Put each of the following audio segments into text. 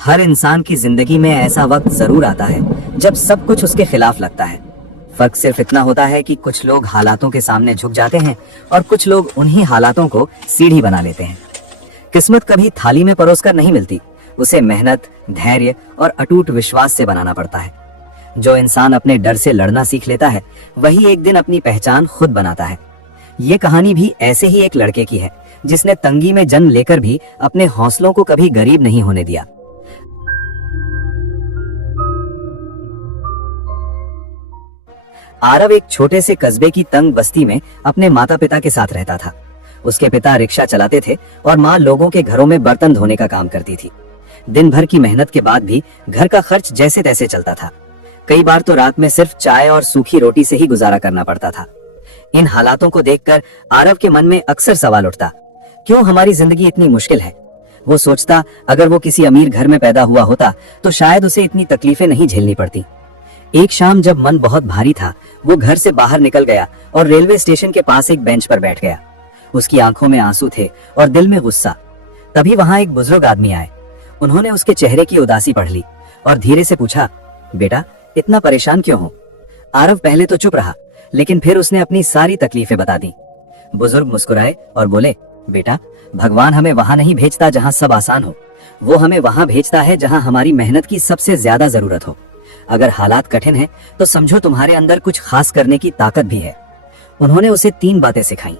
हर इंसान की जिंदगी में ऐसा वक्त जरूर आता है जब सब कुछ उसके खिलाफ लगता है। फर्क सिर्फ इतना होता है कि कुछ लोग हालातों के सामने झुक जाते हैं और कुछ लोग उन्हीं हालातों को सीढ़ी बना लेते हैं। किस्मत कभी थाली में परोसकर नहीं मिलती, उसे मेहनत, धैर्य और अटूट विश्वास से बनाना पड़ता है। जो इंसान अपने डर से लड़ना सीख लेता है वही एक दिन अपनी पहचान खुद बनाता है। ये कहानी भी ऐसे ही एक लड़के की है जिसने तंगी में जन्म लेकर भी अपने हौसलों को कभी गरीब नहीं होने दिया। आरव एक छोटे से कस्बे की तंग बस्ती में अपने माता पिता के साथ रहता था। उसके पिता रिक्शा चलाते थे और माँ लोगों के घरों में बर्तन धोने का काम करती थी। दिन भर की मेहनत के बाद भी घर का खर्च जैसे तैसे चलता था। कई बार तो रात में सिर्फ चाय और सूखी रोटी से ही गुजारा करना पड़ता था। इन हालातों को देखकर आरव के मन में अक्सर सवाल उठता, क्यों हमारी जिंदगी इतनी मुश्किल है। वो सोचता, अगर वो किसी अमीर घर में पैदा हुआ होता तो शायद उसे इतनी तकलीफें नहीं झेलनी पड़ती। एक शाम जब मन बहुत भारी था, वो घर से बाहर निकल गया और रेलवे स्टेशन के पास एक बेंच पर बैठ गया। उसकी आंखों में आंसू थे और दिल में गुस्सा। तभी वहां एक बुजुर्ग आदमी आए। उन्होंने उसके चेहरे की उदासी पढ़ ली और धीरे से पूछा, बेटा इतना परेशान क्यों हो। आरव पहले तो चुप रहा, लेकिन फिर उसने अपनी सारी तकलीफें बता दी। बुजुर्ग मुस्कुराए और बोले, बेटा भगवान हमें वहां नहीं भेजता जहां सब आसान हो, वो हमें वहां भेजता है जहां हमारी मेहनत की सबसे ज्यादा जरूरत हो। अगर हालात कठिन हैं तो समझो तुम्हारे अंदर कुछ खास करने की ताकत भी है। उन्होंने उसे 3 बातें सिखाई।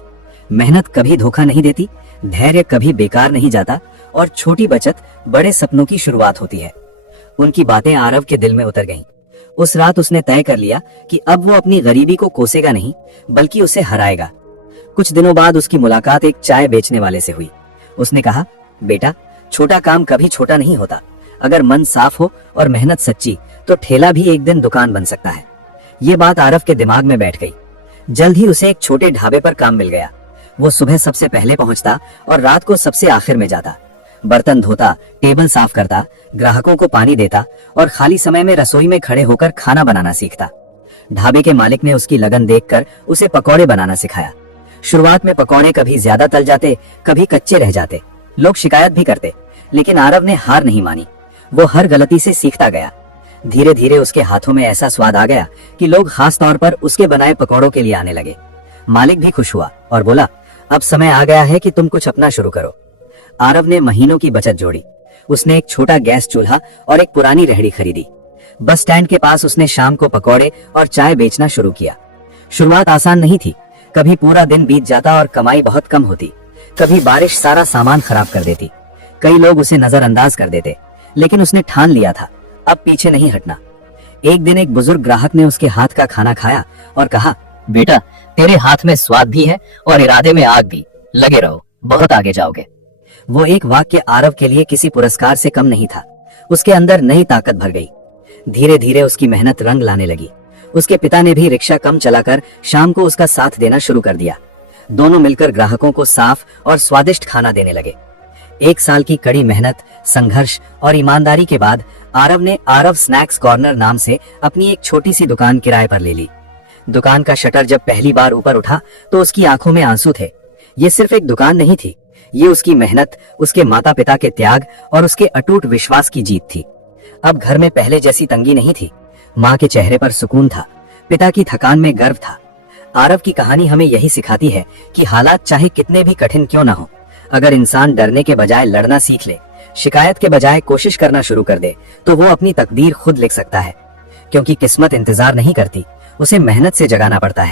मेहनत कभी धोखा नहीं देती, धैर्य कभी बेकार नहीं जाता और छोटी बचत बड़े सपनों की शुरुआत होती है। उनकी बातें आरव के दिल में उतर गईं। उस रात उसने तय कर लिया कि अब वो अपनी गरीबी को कोसेगा नहीं, बल्कि उसे हराएगा। कुछ दिनों बाद उसकी मुलाकात एक चाय बेचने वाले से हुई। उसने कहा, बेटा छोटा काम कभी छोटा नहीं होता। अगर मन साफ हो और मेहनत सच्ची तो ठेला भी एक दिन दुकान बन सकता है। ये बात आरव के दिमाग में बैठ गई। जल्द ही उसे एक छोटे ढाबे पर काम मिल गया। वो सुबह सबसे पहले पहुंचता और रात को सबसे आखिर में जाता। बर्तन धोता, टेबल साफ करता, ग्राहकों को पानी देता और खाली समय में रसोई में खड़े होकर खाना बनाना सीखता। ढाबे के मालिक ने उसकी लगन देखकर उसे पकौड़े बनाना सिखाया। शुरुआत में पकौड़े कभी ज्यादा तल जाते, कभी कच्चे रह जाते। लोग शिकायत भी करते, लेकिन आरव ने हार नहीं मानी। वो हर गलती से सीखता गया। धीरे धीरे उसके हाथों में ऐसा स्वाद आ गया कि लोग खास तौर पर उसके बनाए पकौड़ों के लिए आने लगे। मालिक भी खुश हुआ और बोला, अब समय आ गया है कि तुम कुछ अपना शुरू करो। आरव ने महीनों की बचत जोड़ी। उसने एक छोटा गैस चूल्हा और एक पुरानी रेहड़ी खरीदी। बस स्टैंड के पास उसने शाम को पकौड़े और चाय बेचना शुरू किया। शुरुआत आसान नहीं थी। कभी पूरा दिन बीत जाता और कमाई बहुत कम होती। कभी बारिश सारा सामान खराब कर देती। कई लोग उसे नजरअंदाज कर देते, लेकिन उसने ठान लिया था, अब पीछे नहीं हटना। एक दिन एक बुजुर्ग ग्राहक ने उसके हाथ का खाना खाया और कहा, बेटा तेरे हाथ में स्वाद भी है और इरादे में आग भी, लगे रहो, बहुत आगे जाओगे। वो एक वाक्य आरव के लिए किसी पुरस्कार से कम नहीं था। उसके अंदर नई ताकत भर गई। धीरे धीरे उसकी मेहनत रंग लाने लगी। उसके पिता ने भी रिक्शा कम चलाकर शाम को उसका साथ देना शुरू कर दिया। दोनों मिलकर ग्राहकों को साफ और स्वादिष्ट खाना देने लगे। 1 साल की कड़ी मेहनत, संघर्ष और ईमानदारी के बाद आरव ने आरव स्नैक्स कॉर्नर नाम से अपनी एक छोटी सी दुकान किराए पर ले ली। दुकान का शटर जब पहली बार ऊपर उठा तो उसकी आंखों में आंसू थे। ये सिर्फ एक दुकान नहीं थी, ये उसकी मेहनत, उसके माता पिता के त्याग और उसके अटूट विश्वास की जीत थी। अब घर में पहले जैसी तंगी नहीं थी। माँ के चेहरे पर सुकून था, पिता की थकान में गर्व था। आरव की कहानी हमें यही सिखाती है कि हालात चाहे कितने भी कठिन क्यों ना हो, अगर इंसान डरने के बजाय लड़ना सीख ले, शिकायत के बजाय कोशिश करना शुरू कर दे, तो वो अपनी तकदीर खुद लिख सकता है। क्योंकि किस्मत इंतजार नहीं करती, उसे मेहनत से जगाना पड़ता है।